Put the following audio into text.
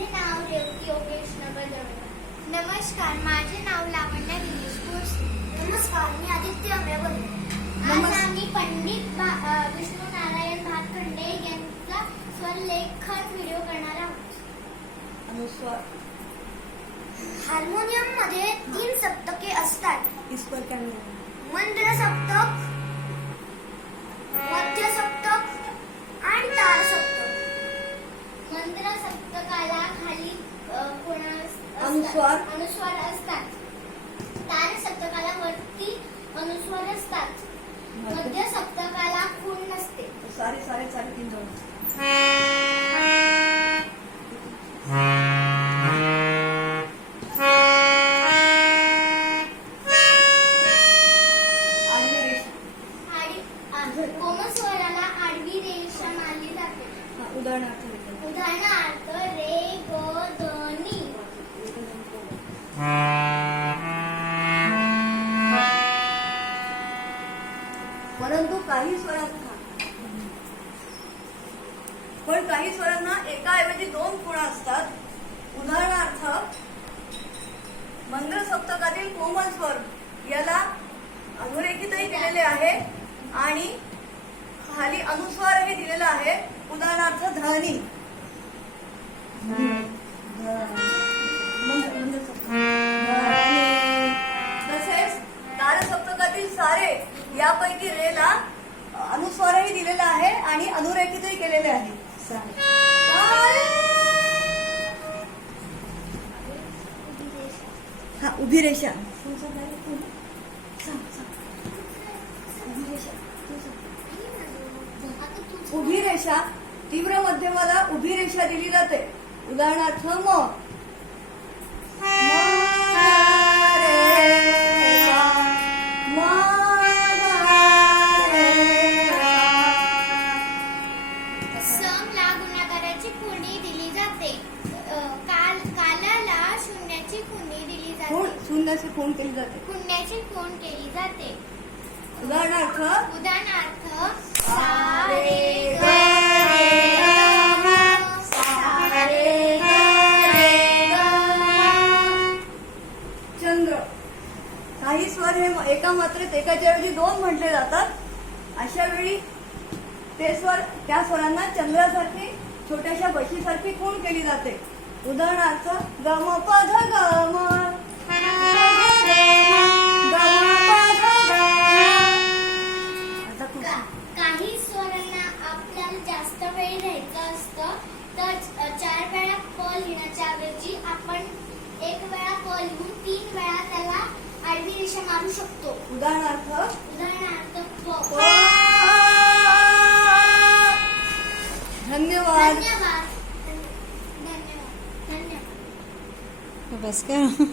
माझे नाव रेवती योगेश नगरजवळ नमस्कार माझे नाव लावण्य दिनेश कोळसे नमस्कार मी आदित्य अमरावती. आज आम्ही पंडित विष्णू नारायण भातखंडे यांचा स्वरलेखन व्हिडिओ करणार आहोत. अनुस्वार हार्मोनियममध्ये तीन सप्तके असतात. मंद्र सप्तक अनुस्वार. अनुस्वार असतात. तार सप्तकाला वरती अनुस्वार असतात. मध्य सप्तकाला खूण नसते. सारे सारे साडे तीन जण आडवी रेषा. आडवी मानली जाते. उदाहरणार्थ. उदाहरणार्थ रे ग ध नी परंतु काही स्वरांना पण काही स्वरांना एकाऐवजी दोन खुणा असतात. उदाहरणार्थ मंगल सप्तकातील कोमल स्वर याला अधोरेखितही केलेले आहे आणि खाली अनुस्वारही दिलेला आहे. उदाहरणार्थ धनी यापैकी रेला अनुस्वारही दिलेला आहे आणि अनुरेखितही केलेले आहे. हा उभी रेषा. उभी रेषा. तीव्र मध्यमाला उभी रेषा दिली जाते. उदाहरणार्थ मग म, जाते शून्याची खूण केली जाते. शून्याची खूण केली जाते. उदाहरणार्थ उदाहरणार्थ सा, रे, ग, ग, ग, ग, ग, ग. चंद्र काही स्वर हे एका मात्रेत एकाच्या ऐवजी दोन म्हटले जातात. अशा वेळी ते स्वर त्या स्वरांना चंद्रासारखी छोट्याशा बशीसारखी खूण केली जाते. उदाहरणार्थ गम पध गम का- काही स्वरांना आपल्याला जास्त वेळ घ्यायचं असतं तर चार वेळा प लिहिण्याच्या ऐवजी आपण एक वेळा प लिहून तीन वेळा त्याला आडवी रेषा मारू शकतो. उदाहरणार्थ? उदाहरणार्थ प. धन्यवाद. धन्यवाद. धन्यवाद. धन्यवाद. बस का?